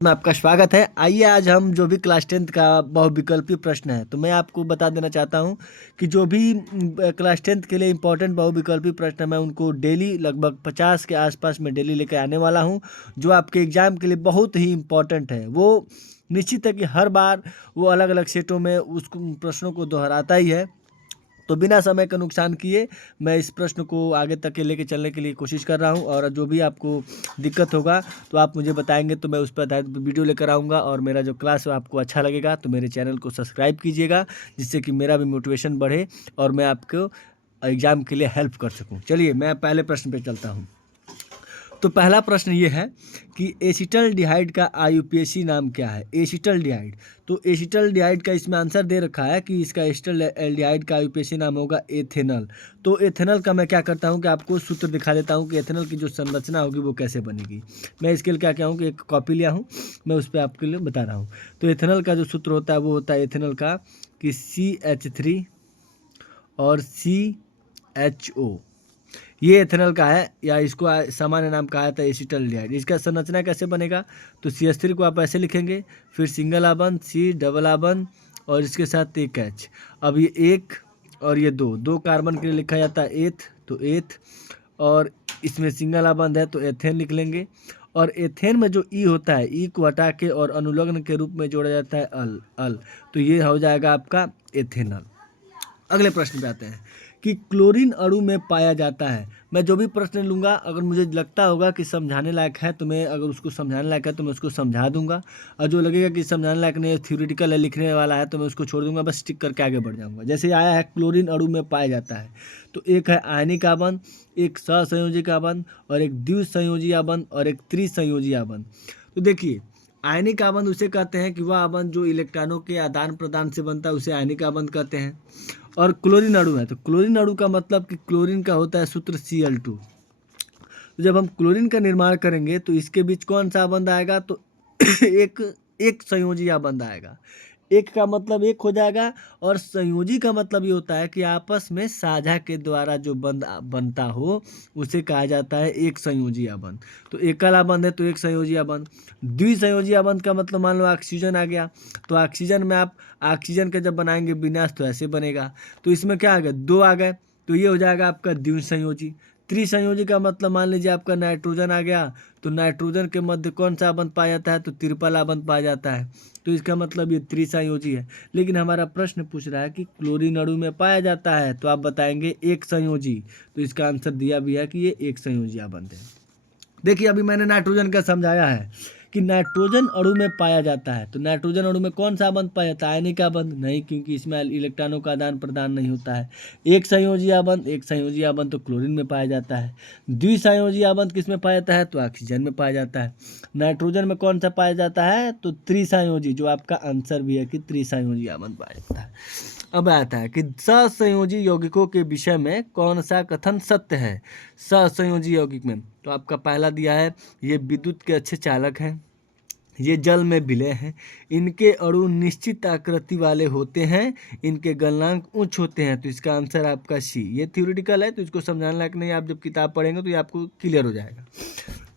में आपका स्वागत है। आइए आज हम जो भी क्लास 10th का बहुविकल्पीय प्रश्न है तो मैं आपको बता देना चाहता हूं कि जो भी क्लास 10th के लिए इम्पोर्टेंट बहुविकल्पीय प्रश्न है मैं उनको डेली लगभग 50 के आसपास में डेली लेकर आने वाला हूं, जो आपके एग्ज़ाम के लिए बहुत ही इम्पोर्टेंट है। वो निश्चित है कि हर बार वो अलग अलग सेटों में उस प्रश्नों को दोहराता ही है। तो बिना समय का नुकसान किए मैं इस प्रश्न को आगे तक के लेके चलने के लिए कोशिश कर रहा हूं, और जो भी आपको दिक्कत होगा तो आप मुझे बताएंगे तो मैं उस पर आधारित वीडियो लेकर आऊँगा। और मेरा जो क्लास है आपको अच्छा लगेगा तो मेरे चैनल को सब्सक्राइब कीजिएगा, जिससे कि मेरा भी मोटिवेशन बढ़े और मैं आपको एग्ज़ाम के लिए हेल्प कर सकूँ। चलिए मैं पहले प्रश्न पे चलता हूँ। तो पहला प्रश्न ये है कि एसिटल्डिहाइड का आईयूपीएसी नाम क्या है। एसिटल्डिहाइड, तो एसिटल्डिहाइड का इसमें आंसर दे रखा है कि इसका एसिटल्डिहाइड का आईयूपीएसी नाम होगा एथेनॉल। तो एथेनॉल का मैं क्या करता हूँ कि आपको सूत्र दिखा देता हूँ कि एथेनॉल की जो संरचना होगी वो कैसे बनेगी। मैं इसके लिए क्या किया हूँ कि एक कॉपी लिया हूँ, मैं उस पर आपके लिए बता रहा हूँ। तो एथेनॉल का जो सूत्र होता है वो होता है एथेनॉल का कि CH3 और CHO, ये एथेनॉल का है, या इसको सामान्य नाम कहा जाता है एसिटल्डिहाइड। इसका संरचना कैसे बनेगा तो CH3 को आप ऐसे लिखेंगे, फिर सिंगल आबंध C डबल आबंध और इसके साथ एक H। अब ये एक और ये दो कार्बन के लिए लिखा जाता है एथ, तो एथ, और इसमें सिंगल आबंध है तो एथेन लिख लेंगे। और एथेन में जो ई होता है, ई को हटा के और अनुलग्न के रूप में जोड़ा जाता है अल अल, तो ये हो जाएगा आपका एथेनॉल। अगले प्रश्न पे आते हैं कि क्लोरीन अणु में पाया जाता है। मैं जो भी प्रश्न लूँगा अगर मुझे लगता होगा कि समझाने लायक है तो मैं, अगर उसको समझाने लायक है तो मैं उसको समझा दूंगा, और जो लगेगा कि समझाने लायक नहीं है, थ्योरेटिकल है, लिखने वाला है, तो मैं उसको छोड़ दूंगा, बस टिक करके आगे बढ़ जाऊंगा। जैसे आया है क्लोरीन अणु में पाया जाता है, तो एक है आयनिक आबंध, एक सहसंयोजिक आबंध और एक द्विसंयोजी आबंध और एक त्रिसंयोजी आबंध। तो देखिए, आयनिक आबंध उसे कहते हैं कि वह आबंध जो इलेक्ट्रॉनों के आदान प्रदान से बनता है उसे आयनिक आबंध कहते हैं। और क्लोरीन अणु है, तो क्लोरीन अणु का मतलब कि क्लोरीन का होता है सूत्र Cl2। तो जब हम क्लोरीन का निर्माण करेंगे तो इसके बीच कौन सा आबंध आएगा तो एक एक संयोजी आबंध आएगा। एक का मतलब एक हो जाएगा, और संयोजी का मतलब ये होता है कि आपस में साझा के द्वारा जो बंध बनता हो उसे कहा जाता है एक संयोजी आबंध। तो एकल आबंध है तो एक संयोजी आबंध। द्विसंयोजी आबंध का मतलब मान लो ऑक्सीजन आ गया, तो ऑक्सीजन में आप ऑक्सीजन का जब बनाएंगे विन्यास तो ऐसे बनेगा। तो इसमें क्या आ गया, दो आ गए, तो ये हो जाएगा आपका द्विसंयोजी। त्रिसंयोजी का मतलब मान लीजिए आपका नाइट्रोजन आ गया, तो नाइट्रोजन के मध्य कौन सा आबंध पाया जाता है तो ट्रिपल आबंध पाया जाता है, तो इसका मतलब ये त्रिसंयोजी है। लेकिन हमारा प्रश्न पूछ रहा है कि क्लोरीन अणु में पाया जाता है, तो आप बताएंगे एक संयोजी, तो इसका आंसर दिया भी है कि ये एक संयोजी आबंध है। देखिए अभी मैंने नाइट्रोजन का समझाया है कि नाइट्रोजन अणु में पाया जाता है, तो नाइट्रोजन अणु में कौन सा आबंध पाया जाता है, आयनिक आबंध नहीं, क्योंकि इसमें इलेक्ट्रॉनों का आदान प्रदान नहीं होता है। एक संयोजी आबंध, एक संयोजी आबंध तो क्लोरीन में पाया जाता है। द्विसंयोजी आबंध किस में पाया जाता है तो ऑक्सीजन में पाया जाता है। नाइट्रोजन में कौन सा पाया जाता है तो त्रिसंयोजी, जो आपका आंसर भी है कि त्रिसंयोजी आबंध पाया जाता है। अब आता है कि सहसंयोजी यौगिकों के विषय में कौन सा कथन सत्य है। सहसंयोजी यौगिक में तो आपका पहला दिया है, ये विद्युत के अच्छे चालक हैं, ये जल में विलय हैं, इनके अणु निश्चित आकृति वाले होते हैं, इनके गलनांक उच्च होते हैं, तो इसका आंसर आपका सी। ये थ्योरेटिकल है तो इसको समझाने लायक नहीं, आप जब किताब पढ़ेंगे तो ये आपको क्लियर हो जाएगा।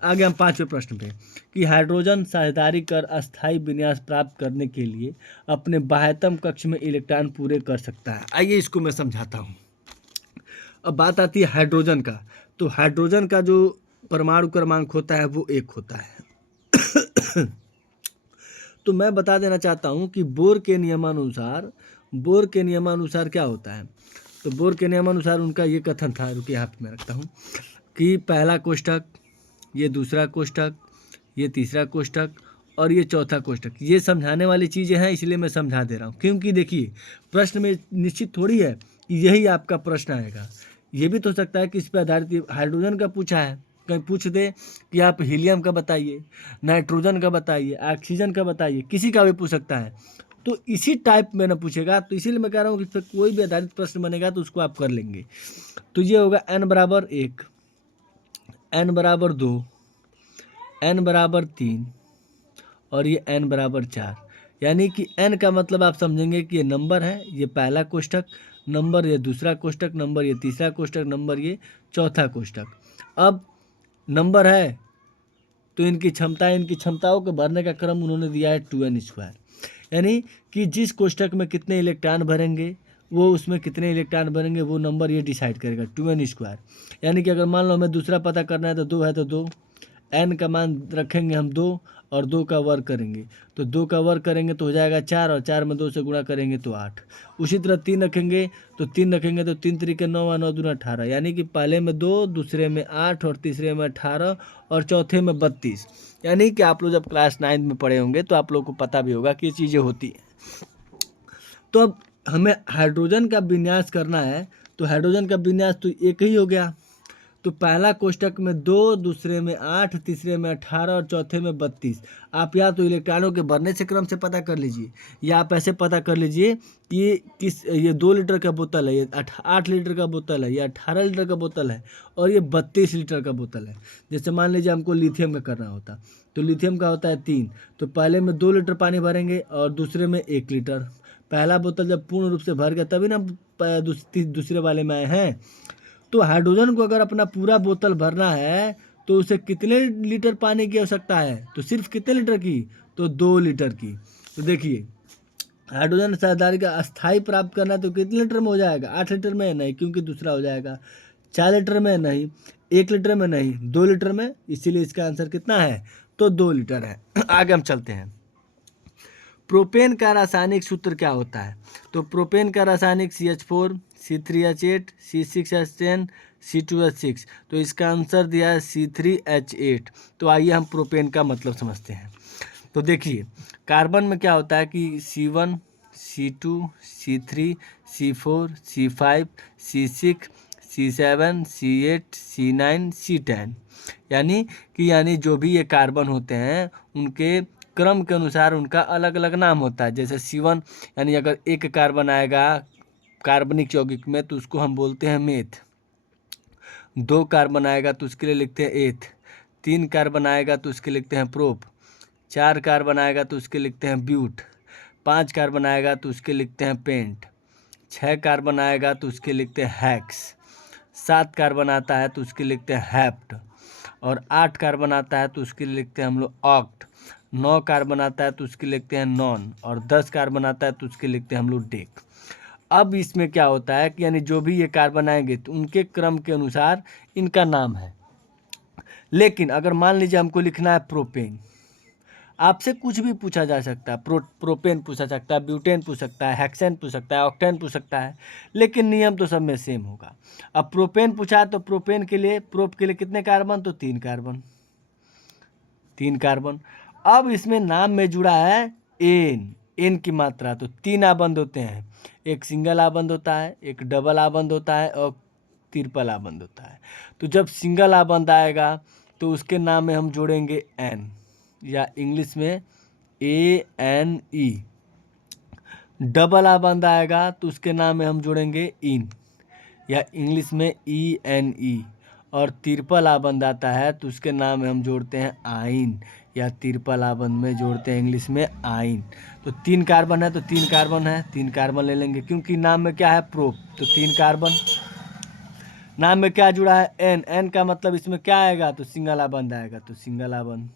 आगे हम पांचवें प्रश्न पे कि हाइड्रोजन साझेदारी कर अस्थायी विन्यास प्राप्त करने के लिए अपने बाह्यतम कक्ष में इलेक्ट्रॉन पूरे कर सकता है। आइए इसको मैं समझाता हूँ। अब बात आती है हाइड्रोजन का, तो हाइड्रोजन का जो परमाणु क्रमांक होता है वो एक होता है। तो मैं बता देना चाहता हूँ कि बोर के नियमानुसार क्या होता है। तो बोर के नियमानुसार उनका ये कथन था, रुकिए यहाँ पे मैं रखता हूँ, कि पहला कोष्ठक, ये दूसरा कोष्ठक, ये तीसरा कोष्ठक और ये चौथा कोष्ठक, ये समझाने वाली चीज़ें हैं, इसलिए मैं समझा दे रहा हूँ। क्योंकि देखिए प्रश्न में निश्चित थोड़ी है कि यही आपका प्रश्न आएगा, ये भी तो हो सकता है कि इस पर आधारित हाइड्रोजन का पूछा है, कहीं पूछ दे कि आप हीलियम का बताइए, नाइट्रोजन का बताइए, ऑक्सीजन का बताइए, किसी का भी पूछ सकता है। तो इसी टाइप में ना पूछेगा, तो इसीलिए मैं कह रहा हूँ कि इस पर कोई भी आधारित प्रश्न बनेगा तो उसको आप कर लेंगे। तो ये होगा n बराबर 1, n बराबर 2, n बराबर 3 और ये n बराबर 4। यानी कि n का मतलब आप समझेंगे कि ये नंबर है, ये पहला कोष्ठक, नंबर ये दूसरा कोष्ठक, नंबर ये तीसरा कोष्ठक, नंबर ये चौथा कोष्ठक। अब नंबर है तो इनकी क्षमताओं को भरने का क्रम उन्होंने दिया है 2n²। यानी कि जिस कोष्ठक में कितने इलेक्ट्रॉन भरेंगे वो उसमें कितने इलेक्ट्रॉन भरेंगे वो नंबर ये डिसाइड करेगा 2n²। यानी कि अगर मान लो हमें दूसरा पता करना है तो 2 है तो 2, n का मान रखेंगे हम 2 और 2 का वर्ग करेंगे तो 2 का वर्ग करेंगे तो हो जाएगा 4 और 4 में 2 से गुणा करेंगे तो 8। उसी तरह 3 रखेंगे तो 3 3 9 और 9 दूना 18। यानी कि पहले में 2, दूसरे में 8 और तीसरे में 18 और चौथे में 32। यानी कि आप लोग जब क्लास 9 में पढ़े होंगे तो आप लोग को पता भी होगा कि ये चीज़ें होती हैं। तो अब हमें हाइड्रोजन का विन्यास करना है तो हाइड्रोजन का विन्यास तो एक ही हो गया। तो पहला कोष्ठक में 2, दूसरे में 8, तीसरे में 18 और चौथे में 32। आप या तो इलेक्ट्रॉनों के भरने से क्रम से पता कर लीजिए या आप ऐसे पता कर लीजिए कि ये 2 लीटर का बोतल है, ये 8 लीटर का बोतल है, ये 18 लीटर का बोतल है और ये 32 लीटर का बोतल है। जैसे मान लीजिए हमको लिथियम का करना होता तो लिथियम का होता है 3, तो पहले में 2 लीटर पानी भरेंगे और दूसरे में 1 लीटर। पहला बोतल जब पूर्ण रूप से भर गया तभी ना दूसरे वाले में आए हैं। तो हाइड्रोजन को अगर अपना पूरा बोतल भरना है तो उसे कितने लीटर पानी की आवश्यकता है, तो सिर्फ कितने लीटर की, तो 2 लीटर की। तो देखिए हाइड्रोजन साझेदारी का अस्थाई प्राप्त करना है तो कितने लीटर में हो जाएगा, 8 लीटर में नहीं क्योंकि दूसरा हो जाएगा, 4 लीटर में नहीं, 1 लीटर में नहीं, 2 लीटर में। इसीलिए इसका आंसर कितना है, तो 2 लीटर है। आगे हम चलते हैं। प्रोपेन का रासायनिक सूत्र क्या होता है, तो प्रोपेन का रासायनिक CH4, C3H8, C6H10, C2H6। तो इसका आंसर दिया है C3H8। तो आइए हम प्रोपेन का मतलब समझते हैं। तो देखिए कार्बन में क्या होता है कि C1, C2, C3, C4, C5, C6, C7, C8, C9, C10। यानी जो भी ये कार्बन होते हैं उनके क्रम के अनुसार उनका अलग अलग नाम होता है। जैसे C1 यानी अगर एक कार्बन आएगा कार्बनिक यौगिक में तो उसको हम बोलते हैं मेथ। 2 कार्बन आएगा तो उसके लिए लिखते हैं एथ। 3 कार्बन आएगा तो उसके लिखते हैं प्रोप। 4 कार्बन आएगा तो उसके लिखते हैं ब्यूट। 5 कार्बन आएगा तो उसके लिखते हैं पेंट। 6 कार्बन आएगा तो उसके लिखते हैं हैक्स। 7 कार्बन आता है तो उसके लिखते हैं हैप्ट। और 8 कार्बन आता है तो उसके लिए लिखते हैं हम लोग ऑक्ट। 9 कार्बन आता है तो उसके लिखते हैं नॉन। और 10 कार्बन आता है तो उसके लिखते हैं हम लोग डेक। अब इसमें क्या होता है कि यानी जो भी ये कार्बन आएंगे तो उनके क्रम के अनुसार इनका नाम है। लेकिन अगर मान लीजिए हमको लिखना है प्रोपेन, आपसे कुछ भी पूछा जा सकता है, प्रोपेन पूछा सकता है, ब्यूटेन पूछ सकता है, हेक्सेन पूछ सकता है, ऑक्टेन पूछ सकता है, लेकिन नियम तो सब में सेम होगा। अब प्रोपेन पूछा तो प्रोपेन के लिए प्रोप के लिए कितने कार्बन, तो 3 कार्बन। 3 कार्बन। अब इसमें नाम में जुड़ा है एन की मात्रा, तो 3 आबंध होते हैं। एक सिंगल आबंध होता है, एक डबल आबंध होता है और ट्रिपल आबंध होता है। तो जब सिंगल आबंध आएगा तो उसके नाम में हम जोड़ेंगे एन या इंग्लिश में ANE। डबल आबंध आएगा तो उसके नाम में हम जोड़ेंगे इन या इंग्लिश में ENE। और ट्रिपल आबंध आता है तो उसके नाम में हम जोड़ते हैं आइन या ट्रिपल आबंध में जोड़ते हैं इंग्लिश में आइन। तो 3 कार्बन है तो 3 कार्बन है, 3 कार्बन ले लेंगे क्योंकि नाम में क्या है प्रोप, तो 3 कार्बन। नाम में क्या जुड़ा है एन का मतलब इसमें क्या आएगा, तो सिंगल आबंध आएगा, तो सिंगल आबंध।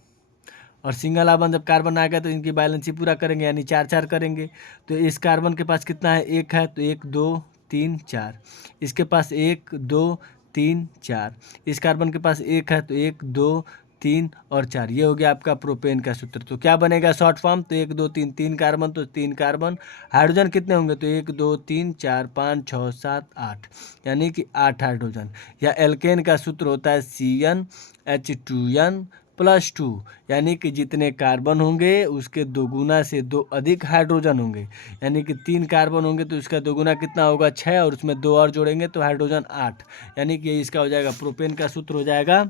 और सिंगल आबंध जब कार्बन आएगा तो इनकी बैलेंस ही पूरा करेंगे यानी 4 करेंगे। तो इस कार्बन के पास कितना है, 1 है तो 1 2 3 4। इसके पास 1 2 3 4। इस कार्बन के पास 1 है तो 1 2 3 और 4। ये हो गया आपका प्रोपेन का सूत्र। तो क्या बनेगा शॉर्ट फॉर्म, तो 1 2 3 3 कार्बन, तो 3 कार्बन। हाइड्रोजन कितने होंगे, तो 1 2 3 4 5 6 7 8 यानी कि 8 हाइड्रोजन। या एल्केन का सूत्र होता है CnH2n+2 यानी कि जितने कार्बन होंगे उसके दोगुना से 2 अधिक हाइड्रोजन होंगे। यानी कि 3 कार्बन होंगे तो इसका दोगुना कितना होगा 6 और उसमें 2 और जोड़ेंगे तो हाइड्रोजन 8। यानी कि इसका हो जाएगा प्रोपेन का सूत्र हो जाएगा,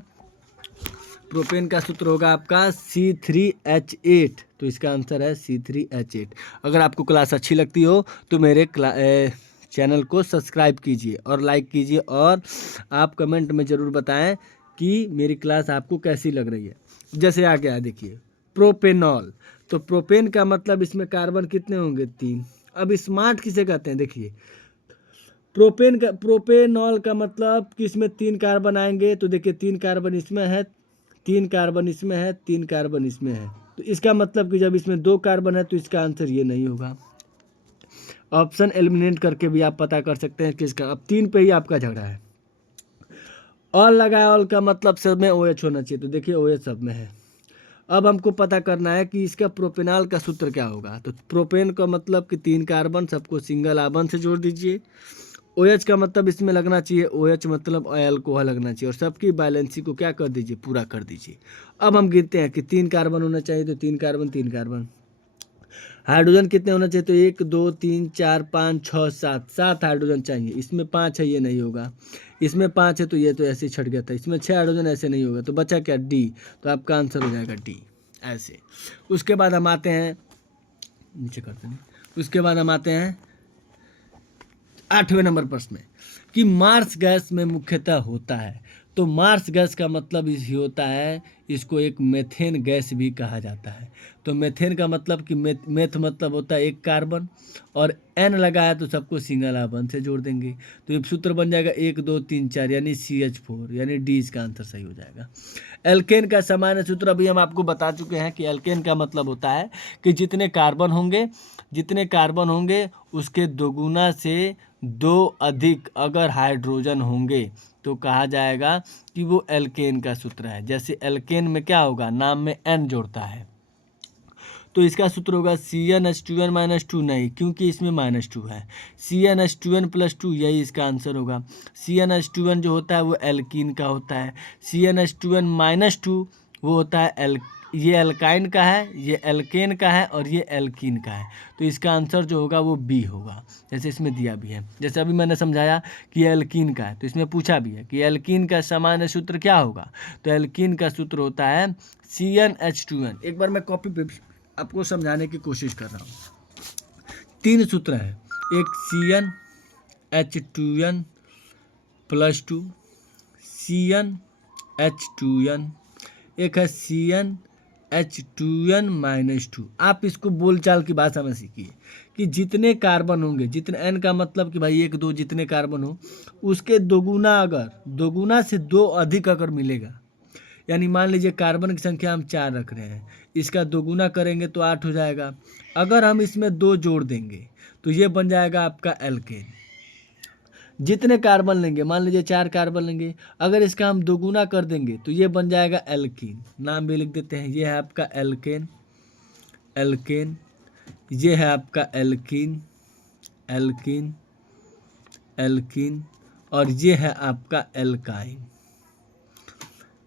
प्रोपेन का सूत्र होगा आपका C3H8। तो इसका आंसर है C3H8। अगर आपको क्लास अच्छी लगती हो तो मेरे चैनल को सब्सक्राइब कीजिए और लाइक कीजिए और आप कमेंट में ज़रूर बताएं कि मेरी क्लास आपको कैसी लग रही है। जैसे आ गया देखिए प्रोपेनॉल, तो प्रोपेन का मतलब इसमें कार्बन कितने होंगे 3। अब स्मार्ट किसे कहते हैं, देखिए प्रोपेनॉल का मतलब कि इसमें 3 कार्बन आएंगे, तो देखिए 3 कार्बन इसमें है 3 कार्बन इसमें है, 3 कार्बन इसमें है, तो इसका मतलब कि जब इसमें 2 कार्बन है तो इसका आंसर ये नहीं होगा। ऑप्शन एलिमिनेट करके भी आप पता कर सकते हैं कि इसका, अब 3 पे ही आपका झगड़ा है। ऑल लगाया, ऑल का मतलब सब में OH होना चाहिए, तो देखिए OH सब में है। अब हमको पता करना है कि इसका प्रोपेनॉल का सूत्र क्या होगा। तो प्रोपेन का मतलब कि 3 कार्बन, सबको सिंगल आबन से जोड़ दीजिए। OH का मतलब इसमें लगना चाहिए, OH मतलब अल्कोहल लगना चाहिए, और सबकी बैलेंसी को क्या कर दीजिए, पूरा कर दीजिए। अब हम गिनते हैं कि 3 कार्बन होना चाहिए, तो 3 कार्बन 3 कार्बन। हाइड्रोजन कितने होना चाहिए, तो 1 2 3 4 5 6 7, 7 हाइड्रोजन चाहिए। इसमें 5 है, ये नहीं होगा। इसमें 5 है तो ये तो ऐसे ही छट गया था। इसमें 6 हाइड्रोजन, ऐसे नहीं होगा। तो बचा क्या, D। तो आपका आंसर हो जाएगा D ऐसे। उसके बाद हम आते हैं, नीचे करते नहीं, उसके बाद हम आते हैं 8वें नंबर प्रश्न में कि मार्स गैस में मुख्यतः होता है। तो मार्स गैस का मतलब इस होता है, इसको एक मेथेन गैस भी कहा जाता है। तो मेथेन का मतलब कि मेथ मतलब होता है 1 कार्बन, और N लगाया तो सबको सिंगल आबन से जोड़ देंगे। तो ये सूत्र बन जाएगा 1 2 3 4 यानी CH4, यानी D इसका आंसर सही हो जाएगा। एल्केन का सामान्य सूत्र अभी हम आपको बता चुके हैं कि एल्केन का मतलब होता है कि जितने कार्बन होंगे उसके दोगुना से 2 अधिक अगर हाइड्रोजन होंगे तो कहा जाएगा कि वो एल्केन का सूत्र है। जैसे एल्केन में क्या होगा, नाम में N जोड़ता है, तो इसका सूत्र होगा CnH2n-2, नहीं क्योंकि इसमें -2 है, CnH2n+2, यही इसका आंसर होगा। CnH2n जो होता है वो एल्कीन का होता है, CnH2n-2 वो होता है ये एल्काइन का है, ये एल्केन का है, और ये एल्कीन का है। तो इसका आंसर जो होगा वो B होगा, जैसे इसमें दिया भी है। जैसे अभी मैंने समझाया कि एल्कीन का है, तो इसमें पूछा भी है कि एल्कीन का सामान्य सूत्र क्या होगा। तो एल्कीन का सूत्र होता है CnH2n। एक बार मैं कॉपी पे आपको समझाने की कोशिश कर रहा हूँ। 3 सूत्र हैं, एक CnH2n+2, CnH2n, एक है CnH2n-2। आप इसको बोलचाल की भाषा में सीखिए कि जितने कार्बन होंगे, जितने N का मतलब कि भाई 1 2 जितने कार्बन हो उसके दोगुना से 2 अधिक अगर मिलेगा, यानी मान लीजिए कार्बन की संख्या हम 4 रख रहे हैं, इसका दोगुना करेंगे तो 8 हो जाएगा। अगर हम इसमें 2 जोड़ देंगे तो ये बन जाएगा आपका एल्केन। जितने कार्बन लेंगे, मान लीजिए 4 कार्बन लेंगे, अगर इसका हम दोगुना कर देंगे तो ये बन जाएगा एल्कीन। नाम भी लिख देते हैं, ये है आपका एल्केन, ये है आपका एल्कीन, और ये है आपका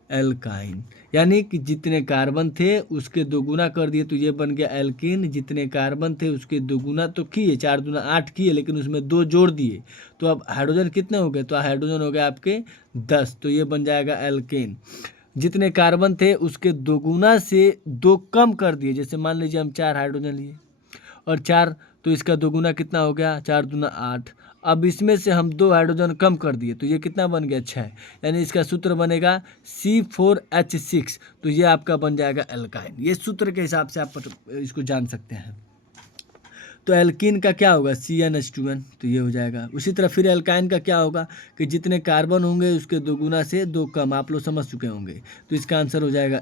एल्काइन। यानी कि जितने कार्बन थे उसके दोगुना कर दिए तो ये बन गया एल्कीन। जितने कार्बन थे उसके दोगुना तो किए, 4 दूना 8 किए, लेकिन उसमें 2 जोड़ दिए, तो अब हाइड्रोजन कितने हो गए, तो हाइड्रोजन हो गए आपके 10, तो ये बन जाएगा एल्केन। जितने कार्बन थे उसके दोगुना से 2 कम कर दिए, जैसे मान लीजिए हम 4 हाइड्रोजन लिए और 4, तो इसका दोगुना कितना हो गया, 4 दूना 8। अब इसमें से हम 2 हाइड्रोजन कम कर दिए तो ये कितना बन गया, 6, यानी इसका सूत्र बनेगा C4H6। तो ये आपका बन जाएगा एल्काइन। ये सूत्र के हिसाब से आप इसको जान सकते हैं। तो एल्कीन का क्या होगा, CnH2n, तो ये हो जाएगा। उसी तरह फिर एल्काइन का क्या होगा कि जितने कार्बन होंगे उसके दोगुना से 2 कम, आप लोग समझ चुके होंगे। तो इसका आंसर हो जाएगा,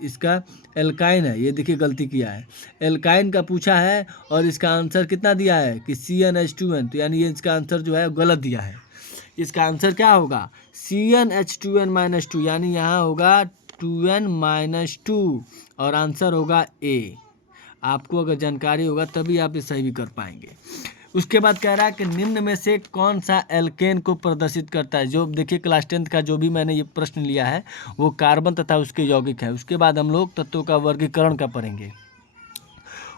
इसका एल्काइन है, ये देखिए गलती किया है, एल्काइन का पूछा है और इसका आंसर कितना दिया है कि CnH2n, तो यानी ये इसका आंसर जो है गलत दिया है। इसका आंसर क्या होगा, CnH2n-2, यानी यहाँ होगा 2n-2, और आंसर होगा A। आपको अगर जानकारी होगा तभी आप ये सही भी कर पाएंगे। उसके बाद कह रहा है कि निम्न में से कौन सा एल्केन को प्रदर्शित करता है। जो देखिए क्लास 10 का जो भी मैंने ये प्रश्न लिया है वो कार्बन तथा उसके यौगिक है। उसके बाद हम लोग तत्वों का वर्गीकरण का पढ़ेंगे।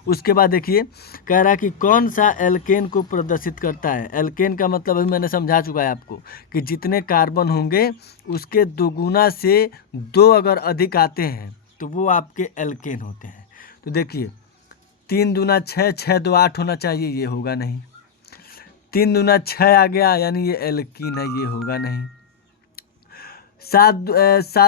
उसके बाद देखिए कह रहा है कि कौन सा एल्केन को प्रदर्शित करता है। एल्केन का मतलब अभी मैंने समझा चुका है आपको कि जितने कार्बन होंगे उसके दोगुना से 2 अगर अधिक आते हैं तो वो आपके एल्केन होते हैं। तो देखिए 3 दूना 6, 6 2 8 होना चाहिए, ये होगा नहीं। 3 दूना 6 आ गया यानी ये एल्कीन है, ये होगा नहीं। 7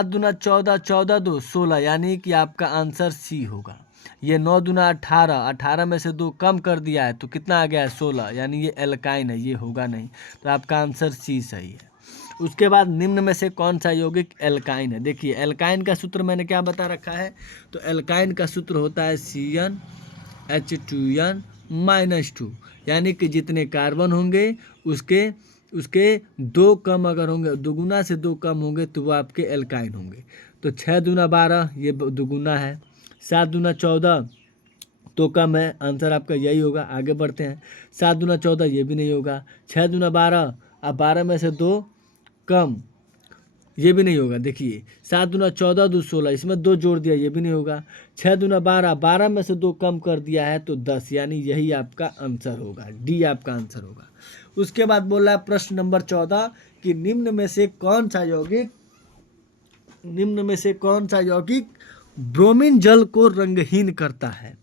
दूना 14, 14 2 16, यानी कि आपका आंसर C होगा। ये 9 दूना 18, 18 में से 2 कम कर दिया है तो कितना आ गया है 16, यानी ये एल्काइन है, ये होगा नहीं। तो आपका आंसर C सही है। उसके बाद निम्न में से कौन सा यौगिक एल्काइन है। देखिए एल्काइन का सूत्र मैंने क्या बता रखा है, तो एल्काइन का सूत्र होता है CnH2n-2, यानी कि जितने कार्बन होंगे उसके उसके 2 कम अगर होंगे, दुगुना से 2 कम होंगे तो वो आपके एल्काइन होंगे। तो 6 दूना 12 ये दुगुना है, 7 दूना 14 तो कम है, आंसर आपका यही होगा। आगे बढ़ते हैं, 7 दूना 14 ये भी नहीं होगा, 6 दूना 12 अब 12 में से 2 कम ये भी नहीं होगा। देखिए 7 दूना 14 2 16 इसमें 2 जोड़ दिया ये भी नहीं होगा, 6 दूना 12 12 में से 2 कम कर दिया है तो 10, यानी यही आपका आंसर होगा, डी आपका आंसर होगा। उसके बाद बोल रहा है प्रश्न नंबर 14 कि निम्न में से कौन सा यौगिक ब्रोमीन जल को रंगहीन करता है।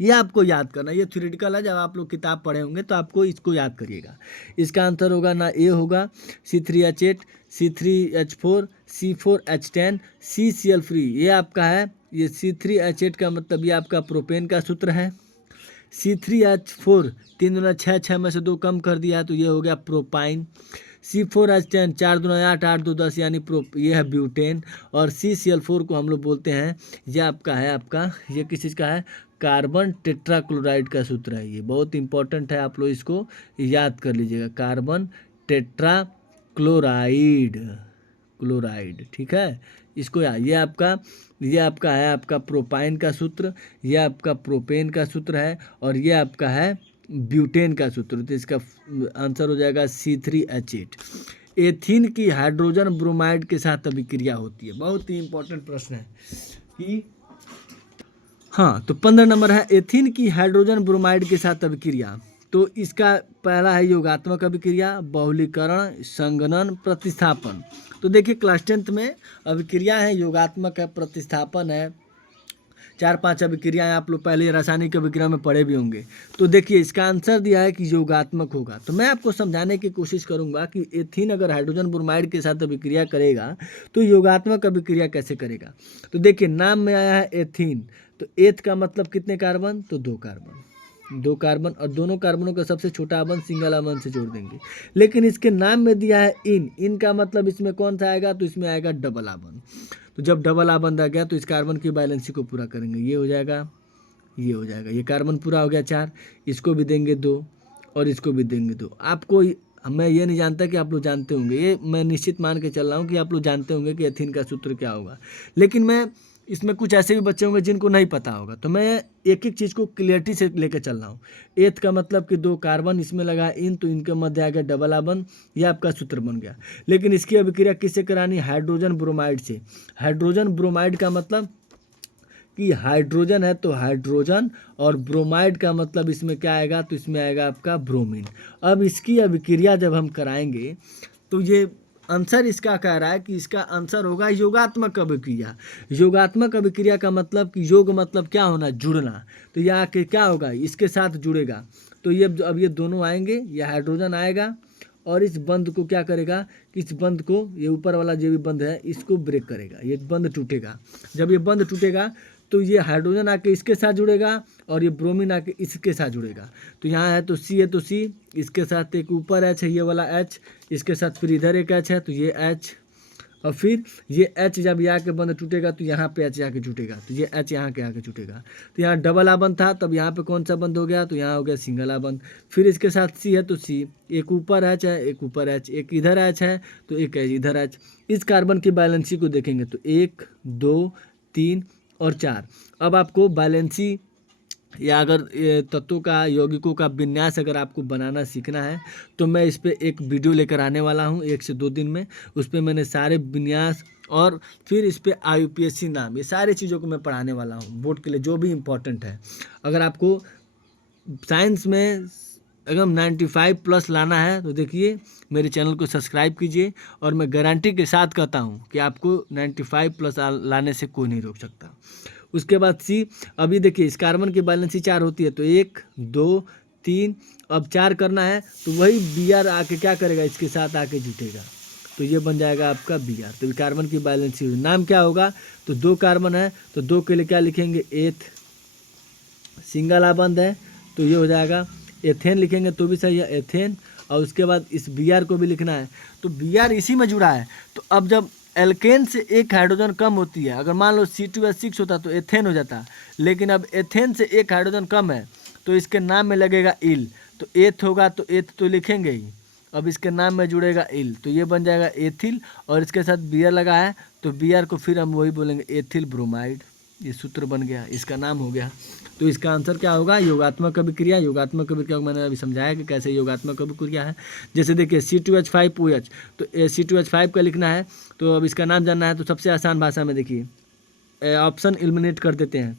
ये आपको याद करना, ये थ्योरेटिकल है, जब आप लोग किताब पढ़े होंगे तो आपको इसको याद करिएगा। इसका आंसर होगा ना ए होगा C3H8, C3H4, C4H10, CCl3। ये आपका है, ये C3H8 का मतलब ये आपका प्रोपेन का सूत्र है। C3H4 3 दूना 6 6 में से 2 कम कर दिया है तो ये हो गया प्रोपाइन। C4H10 4 दूना 8 8 2 10 यानी ये है ब्यूटेन। और CCl4 को हम लोग बोलते हैं, ये आपका है ये किस चीज़ का है, कार्बन टेट्राक्लोराइड का सूत्र है। ये बहुत इंपॉर्टेंट है, आप लोग इसको याद कर लीजिएगा, कार्बन टेट्राक्लोराइड, ठीक है, इसको ये आपका है आपका प्रोपाइन का सूत्र, ये आपका प्रोपेन का सूत्र है, और ये आपका है ब्यूटेन का सूत्र। तो इसका आंसर हो जाएगा C3H8। एथीन की हाइड्रोजन ब्रोमाइड के साथ अभिक्रिया होती है, बहुत ही इंपॉर्टेंट प्रश्न है कि हाँ, तो 15 नंबर है एथीन की हाइड्रोजन ब्रोमाइड के साथ अभिक्रिया। तो इसका पहला है योगात्मक अभिक्रिया, बहुलीकरण, संघनन, प्रतिस्थापन। तो देखिए क्लास 10th में अभिक्रिया है, योगात्मक है, प्रतिस्थापन है, 4-5 अभिक्रियाएं आप लोग पहले रासायनिक अभिक्रिया में पढ़े भी होंगे। तो देखिए इसका आंसर दिया है कि योगात्मक होगा। तो मैं आपको समझाने की कोशिश करूंगा कि एथीन अगर हाइड्रोजन ब्रोमाइड के साथ अभिक्रिया करेगा तो योगात्मक अभिक्रिया कैसे करेगा। तो देखिए नाम में आया है एथीन, तो एथ का मतलब कितने कार्बन, तो 2 कार्बन, और दोनों कार्बनों का सबसे छोटा बंध सिंगल बंध से जोड़ देंगे। लेकिन इसके नाम में दिया है इन का मतलब इसमें कौन सा आएगा, तो इसमें आएगा डबल बंध। तो जब डबल बंध आ गया तो इस कार्बन की बैलेंसी को पूरा करेंगे, ये हो जाएगा, ये कार्बन पूरा हो गया 4, इसको भी देंगे 2 और इसको भी देंगे 2। आपको मैं ये नहीं जानता कि आप लोग जानते होंगे, ये मैं निश्चित मान के चल रहा हूँ कि आप लोग जानते होंगे कि एथीन का सूत्र क्या होगा। लेकिन मैं इसमें कुछ ऐसे भी बच्चे होंगे जिनको नहीं पता होगा, तो मैं एक एक चीज़ को क्लियरिटी से लेकर चल रहा हूँ। एथ का मतलब कि 2 कार्बन, इसमें लगा इन, तो इनके मध्य आ गया डबल बंध, यह आपका सूत्र बन गया। लेकिन इसकी अभिक्रिया किससे करानी, हाइड्रोजन ब्रोमाइड से। हाइड्रोजन ब्रोमाइड का मतलब कि हाइड्रोजन है तो हाइड्रोजन, और ब्रोमाइड का मतलब इसमें क्या आएगा, तो इसमें आएगा आपका ब्रोमीन। अब इसकी अभिक्रिया जब हम कराएंगे तो ये आंसर इसका कह रहा है कि इसका आंसर होगा योगात्मक अभिक्रिया। योगात्मक अभिक्रिया का मतलब कि योग मतलब क्या होना, जुड़ना। तो यहाँ के क्या होगा, इसके साथ जुड़ेगा। तो ये अब ये दोनों आएंगे, ये हाइड्रोजन आएगा और इस बंध को क्या करेगा कि इस बंध को, ये ऊपर वाला जो भी बंध है इसको ब्रेक करेगा, ये बंध टूटेगा। जब ये बंध टूटेगा तो ये हाइड्रोजन आके इसके साथ जुड़ेगा और ये ब्रोमीन आके इसके साथ जुड़ेगा। तो यहाँ है तो C है तो C, इसके साथ एक ऊपर H है, ये वाला H, इसके साथ फिर इधर एक H है तो ये H, और फिर ये H जब यहाँ के बंध टूटेगा तो यहाँ पे H आके जुटेगा, तो ये H यहाँ के आके जुटेगा। तो यहाँ डबल बंध था, तब यहाँ पे कौन सा बंध हो गया, तो यहाँ हो गया सिंगल बंध। फिर इसके साथ C है तो C, एक ऊपर H है, एक ऊपर H, एक इधर H है तो एक इधर H। इस कार्बन की बैलेंसी को देखेंगे तो 1 2 3 और 4। अब आपको बैलेंसी या अगर तत्वों का, यौगिकों का विन्यास अगर आपको बनाना सीखना है तो मैं इस पर एक वीडियो लेकर आने वाला हूं 1 से 2 दिन में। उस पर मैंने सारे विन्यास और फिर इस पर IUPAC नाम, ये सारी चीज़ों को मैं पढ़ाने वाला हूं बोर्ड के लिए, जो भी इम्पोर्टेंट है। अगर आपको साइंस में अगर 95+ लाना है तो देखिए मेरे चैनल को सब्सक्राइब कीजिए, और मैं गारंटी के साथ कहता हूँ कि आपको 95+ लाने से कोई नहीं रोक सकता। उसके बाद C, अभी देखिए इस कार्बन की बैलेंसी 4 होती है तो 1 2 3, अब 4 करना है तो वही Br आके क्या करेगा, इसके साथ आके जुटेगा, तो ये बन जाएगा आपका Br। तो कार्बन की बैलेंसी नाम क्या होगा, तो 2 कार्बन है तो 2 के लिए क्या लिखेंगे, एथ, सिंगल बंध है तो ये हो जाएगा एथेन लिखेंगे तो भी सही है, एथेन। और उसके बाद इस Br को भी लिखना है। तो Br इसी में जुड़ा है। तो अब जब एल्केन से एक हाइड्रोजन कम होती है, अगर मान लो C2H6 होता तो एथेन हो जाता, लेकिन अब एथेन से एक हाइड्रोजन कम है तो इसके नाम में लगेगा इल, तो एथ होगा तो एथ तो लिखेंगे ही। अब इसके नाम में जुड़ेगा इल तो ये बन जाएगा एथिल, और इसके साथ Br लगा है तो Br को फिर हम वही बोलेंगे एथिल ब्रोमाइड। ये सूत्र बन गया, इसका नाम हो गया। तो इसका आंसर क्या होगा? योगात्मक अभिक्रिया। योगात्मक अभिक्रिया को मैंने अभी समझाया कि कैसे योगात्मक अभिक्रिया है। जैसे देखिए C2H5OH, तो C2H5 का लिखना है, तो अब इसका नाम जानना है। तो सबसे आसान भाषा में देखिए ऑप्शन एलिमिनेट कर देते हैं।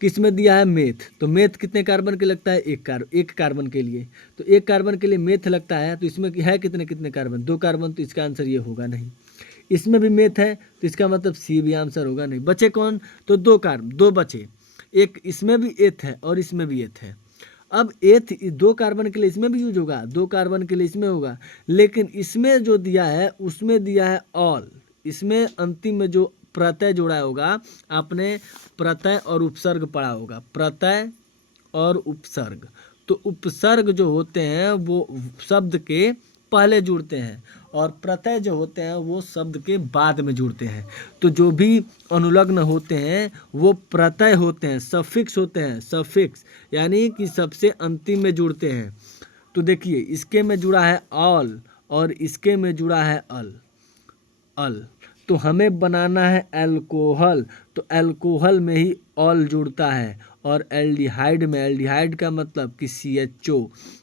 किस में दिया है? मेथ। तो मेथ कितने कार्बन के लगता है? एक कार्बन के लिए। तो एक कार्बन के लिए मेथ लगता है, तो इसमें है कितने कितने कार्बन? 2 कार्बन। तो इसका आंसर ये होगा नहीं। इसमें भी मेथ है तो इसका मतलब सी भी आंसर होगा नहीं। बचे कौन? तो 2 कार्बन, 2 बचे। एक इसमें भी एथ है और इसमें भी एथ है। अब एथ 2 कार्बन के लिए इसमें भी यूज होगा, 2 कार्बन के लिए इसमें होगा, लेकिन इसमें जो दिया है उसमें दिया है ऑल। इसमें अंतिम में जो प्रत्यय जोड़ा होगा, आपने प्रत्यय और उपसर्ग पढ़ा होगा, प्रत्यय और उपसर्ग। तो उपसर्ग जो होते हैं वो शब्द के पहले जुड़ते हैं और प्रत्यय जो होते हैं वो शब्द के बाद में जुड़ते हैं। तो जो भी अनुलग्न होते हैं वो प्रत्यय होते हैं, सफिक्स होते हैं, सफिक्स यानी कि सबसे अंतिम में जुड़ते हैं। तो देखिए इसके में जुड़ा है ऑल और इसके में जुड़ा है अल। तो हमें बनाना है एल्कोहल, तो एल्कोहल में ही ऑल जुड़ता है। और एल्डिहाइड में, एल्डिहाइड का मतलब कि CHO,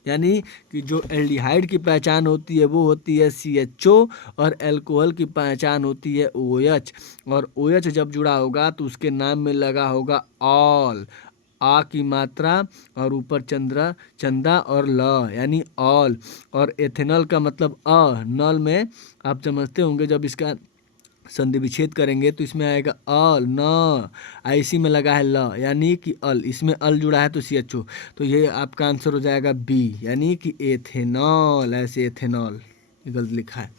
यानी कि जो एल्डिहाइड की पहचान होती है वो होती है CHO और एल्कोहल की पहचान होती है OH। और OH जब जुड़ा होगा तो उसके नाम में लगा होगा ऑल, आ की मात्रा और ऊपर चंदा और ल यानी ऑल। और एथेनॉल का मतलब नल में आप समझते होंगे, जब इसका संधि विच्छेद करेंगे तो इसमें आएगा अल न, इसी में लगा है ल यानी कि अल, इसमें अल जुड़ा है तो CHO। तो ये आपका आंसर हो जाएगा B यानी कि एथेनॉल। ऐसे एथेनॉल गलत लिखा है।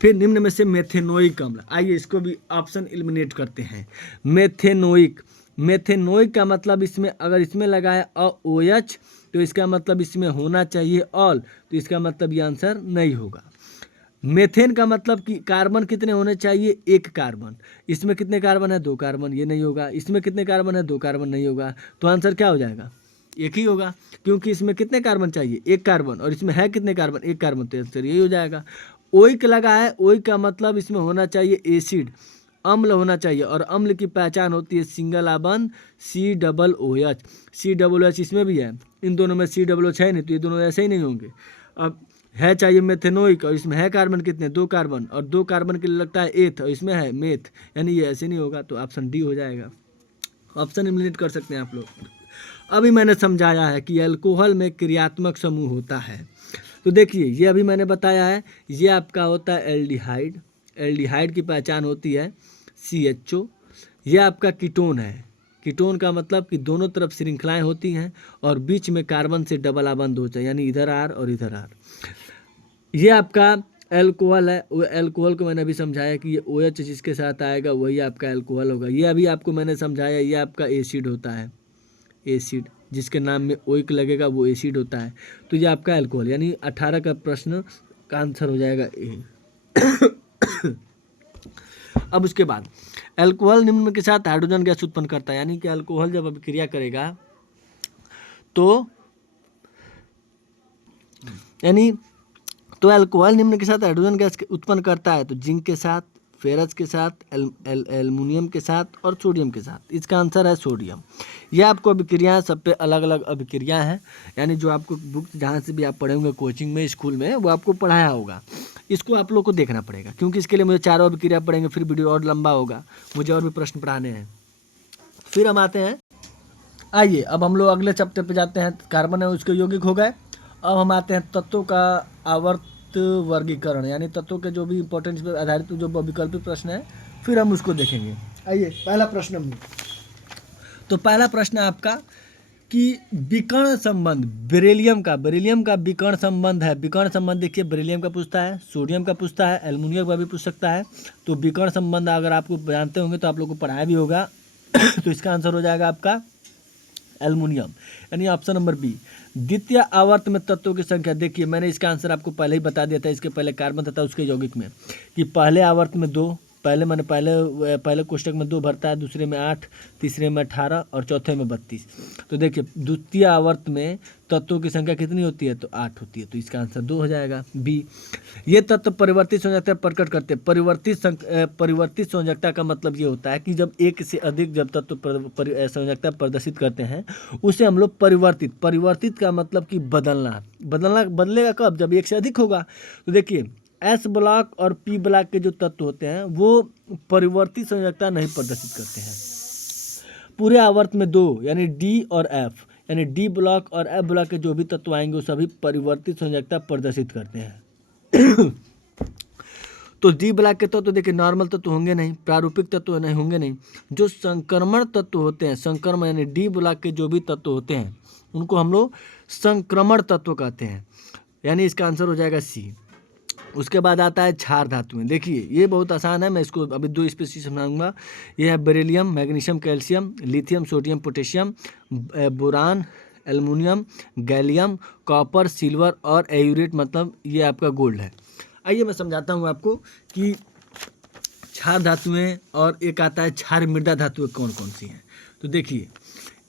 फिर निम्न में से मेथेनोइक अम्ल, आइए इसको भी ऑप्शन एलिमिनेट करते हैं। मेथेनोइक का मतलब इसमें अगर इसमें लगा है OH तो इसका मतलब इसमें होना चाहिए ऑल, तो इसका मतलब ये आंसर नहीं होगा। मेथेन का मतलब कि कार्बन कितने होने चाहिए? 1 कार्बन। इसमें कितने कार्बन है? 2 कार्बन, ये नहीं होगा। इसमें कितने कार्बन है? 2 कार्बन, नहीं होगा। तो आंसर क्या हो जाएगा? एक ही होगा, क्योंकि इसमें कितने कार्बन चाहिए? 1 कार्बन, और इसमें है कितने कार्बन? 1 कार्बन, तो आंसर यही हो जाएगा। ओइक लगा है, ओइक का मतलब इसमें होना चाहिए एसिड, अम्ल होना चाहिए, और अम्ल की पहचान होती है सिंगल आबंध COOH। COOH इसमें भी है, इन दोनों में COOH है नहीं, तो ये दोनों ऐसे ही नहीं होंगे। अब है चाहिए मेथेनोइक, और इसमें है कार्बन कितने? 2 कार्बन, और 2 कार्बन के लिए लगता है एथ, और इसमें है मेथ, यानी ये ऐसे नहीं होगा। तो ऑप्शन डी हो जाएगा। ऑप्शन एलिमिनेट कर सकते हैं आप लोग। अभी मैंने समझाया है कि अल्कोहल में क्रियात्मक समूह होता है। तो देखिए ये अभी मैंने बताया है, ये आपका होता है एल्डिहाइड। एल्डिहाइड की पहचान होती है CHO। ये आपका कीटोन है। कीटोन का मतलब कि दोनों तरफ श्रृंखलाएं होती हैं और बीच में कार्बन से डबल आबंध होता है, यानी इधर R और इधर R। ये आपका एल्कोहल है। वो एल्कोहल को मैंने अभी समझाया कि ये OH जिसके साथ आएगा वही आपका एल्कोहल होगा। ये अभी आपको मैंने समझाया, ये आपका एसिड होता है। एसिड जिसके नाम में ओइक लगेगा वो एसिड होता है। तो ये आपका एल्कोहल, यानी 18 का प्रश्न का आंसर हो जाएगा ए। अब उसके बाद एल्कोहल निम्न के साथ हाइड्रोजन गैस उत्पन्न करता है, यानी कि अल्कोहल जब अभिक्रिया करेगा तो अल्कोहल निम्न के साथ हाइड्रोजन गैस उत्पन्न करता है। तो जिंक के साथ, फेरस के साथ, एल्युमिनियम के साथ और सोडियम के साथ। इसका आंसर है सोडियम। यह आपको अभिक्रियाएं सब पे अलग अलग अभिक्रियाएं हैं, यानी जो आपको बुक जहाँ से भी आप पढ़े होंगे, कोचिंग में, स्कूल में, वो आपको पढ़ाया होगा। इसको आप लोग को देखना पड़ेगा, क्योंकि इसके लिए मुझे 4 अभिक्रिया पढ़ेंगे, फिर वीडियो और लंबा होगा, मुझे और भी प्रश्न पढ़ाने हैं। फिर हम आते हैं, आइए अब हम लोग अगले चैप्टर पे जाते हैं। कार्बन है उसके यौगिक हो गए। अब हम आते हैं तत्वों का आवर्त वर्गीकरण, यानी तत्वों के जो भी इंपॉर्टेंस पर आधारित जो विकल्पित प्रश्न है, फिर हम उसको देखेंगे। आइए पहला प्रश्न में, तो पहला प्रश्न है आपका कि विकर्ण संबंध बेरिलियम का विकर्ण संबंध है। विकर्ण संबंध देखिए बेरिलियम का पूछता है, सोडियम का पूछता है, एल्युमिनियम का भी पूछ सकता है। तो विकर्ण संबंध अगर आपको जानते होंगे तो आप लोग को पढ़ाया भी होगा। तो इसका आंसर हो जाएगा आपका एल्युमिनियम, यानी ऑप्शन नंबर बी। द्वितीय आवर्त में तत्वों की संख्या, देखिए मैंने इसका आंसर आपको पहले ही बता दिया था, इसके पहले कार्बन तथा उसके यौगिक में, कि पहले आवर्त में 2, पहले कोष्टक में 2 भरता है, दूसरे में 8, तीसरे में 18 और चौथे में 32। तो देखिए द्वितीय आवर्त में तत्वों की संख्या कितनी होती है, तो 8 होती है, तो इसका आंसर 2 हो जाएगा बी। ये तत्व परिवर्तित संयोजकता प्रकट करते हैं। परिवर्तित संयोजकता का मतलब ये होता है कि जब एक से अधिक जब तत्व संयोजकता प्रदर्शित करते हैं उसे हम लोग परिवर्तित का मतलब कि बदलेगा कब, जब एक से अधिक होगा। तो देखिए एस ब्लॉक और पी ब्लॉक के जो तत्व होते हैं वो परिवर्तित संयोजकता नहीं प्रदर्शित करते हैं। पूरे आवर्त में 2 यानी डी और एफ, यानी डी ब्लॉक और एफ ब्लॉक के जो भी तत्व आएंगे वो सभी परिवर्तित संयोजकता प्रदर्शित करते हैं। तो डी ब्लॉक के तत्व देखिए नॉर्मल तत्व होंगे नहीं, प्रारूपिक तत्व नहीं होंगे नहीं, जो संक्रमण तत्व होते हैं, संक्रमण यानी डी ब्लॉक के जो भी तत्व होते हैं उनको हम लोग संक्रमण तत्व कहते हैं, यानी इसका आंसर हो जाएगा सी। उसके बाद आता है क्षार धातुएं। देखिए ये बहुत आसान है, मैं इसको अभी 2 स्पेसिफिक समझाऊंगा। ये है beryllium, magnesium, calcium, lithium, sodium, potassium, boron, aluminium, gallium, copper, silver और एयूरेट, मतलब ये आपका गोल्ड है। आइए मैं समझाता हूँ आपको कि क्षार धातुएं और एक आता है क्षार मृदा धातुएं कौन कौन सी हैं। तो देखिए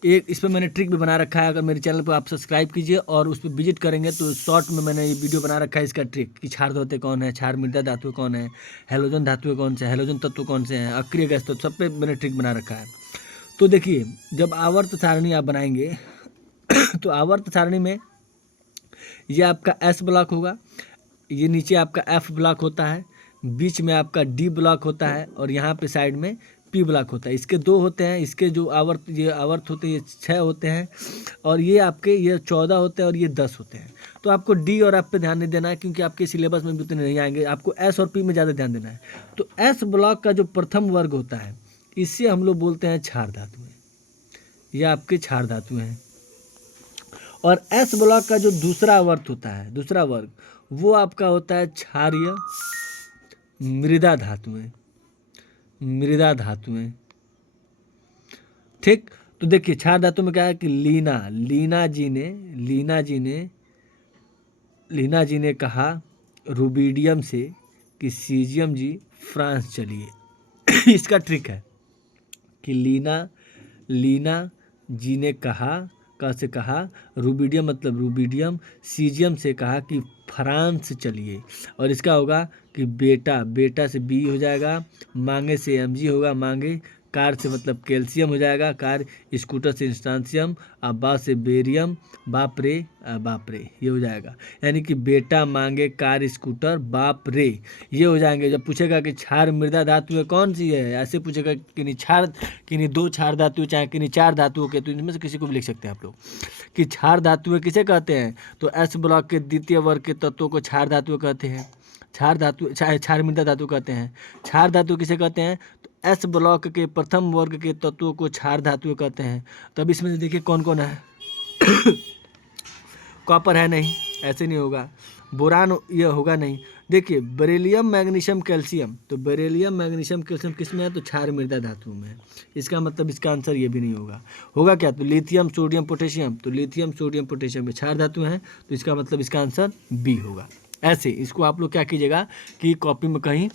एक इस पर मैंने ट्रिक भी बना रखा है, अगर मेरे चैनल पर आप सब्सक्राइब कीजिए और उस पर विजिट करेंगे तो शॉर्ट में मैंने ये वीडियो बना रखा है इसका ट्रिक, कि क्षार धातु कौन है, क्षार मृदा धातु कौन है, हैलोजन धातु कौन से, हैलोजन तत्व कौन से हैं, अक्रिय गैस तत्व, सब पे मैंने ट्रिक बना रखा है। तो देखिए जब आवर्त सारणी आप बनाएंगे तो आवर्त सारणी में ये आपका एस ब्लॉक होगा, ये नीचे आपका एफ ब्लॉक होता है, बीच में आपका डी ब्लॉक होता है और यहाँ पे साइड में पी ब्लॉक होता है। इसके 2 होते हैं, इसके जो ये आवर्त होते हैं ये 6 होते हैं और ये आपके ये 14 होते हैं और ये 10 होते हैं। तो आपको डी और एफ पे ध्यान नहीं देना है क्योंकि आपके सिलेबस में भी उतने नहीं आएंगे, आपको एस और पी में ज़्यादा ध्यान देना है। तो एस ब्लॉक का जो प्रथम वर्ग होता है इससे हम लोग बोलते हैं क्षार धातुएं, ये आपके क्षार धातु हैं। और एस ब्लॉक का जो दूसरा आवर्त होता है, दूसरा वर्ग, वो आपका होता है क्षारीय मृदा धातुएं, मृदा धातुएं। ठीक, तो देखिए क्षार धातु में क्या है कि लीना जी ने कहा रूबिडियम से कि सीजियम जी फ्रांस चलिए। इसका ट्रिक है कि लीना जी ने कहा रूबिडियम मतलब रूबिडियम, सीजियम से कहा कि फ्रांस चलिए। और इसका होगा कि बेटा से बी हो जाएगा, मांगे से एम जी होगा, मांगे, कार से मतलब कैल्शियम हो जाएगा, कार, स्कूटर से इंस्टांसियम, अब्बा से बेरियम, बाप रे ये हो जाएगा। यानी कि बेटा, मांगे, कार, स्कूटर, बाप रे ये हो जाएंगे। जब पूछेगा कि क्षार मृदा धातु है कौन सी है, ऐसे पूछेगा कि नहीं 2 क्षार धातु चाहे कि नहीं 4 धातुओं के, तो इनमें से किसी को भी लिख सकते हैं आप लोग कि क्षार धातुएं किसे कहते हैं। तो एस ब्लॉक के द्वितीय वर्ग के तत्वों को क्षार धातु कहते हैं, क्षार मृदा धातु कहते हैं। क्षार धातु किसे कहते हैं, तो एस ब्लॉक के प्रथम वर्ग के तत्वों को क्षार धातु कहते हैं। तो अब इसमें देखिए कौन कौन है। कॉपर है नहीं, ऐसे नहीं होगा। बोरान ये होगा नहीं। देखिए बेरिलियम, मैग्नीशियम, कैल्शियम, तो बेरिलियम, मैग्नीशियम, कैल्शियम किस में है, तो क्षार मृदा धातु में है। इसका मतलब इसका आंसर ये भी नहीं होगा क्या, तो लिथियम, सोडियम, पोटेशियम, तो लिथियम, सोडियम, पोटेशियम में क्षार धातु हैं, तो इसका मतलब इसका आंसर बी होगा। ऐसे इसको आप लोग क्या कीजिएगा कि कॉपी में कहीं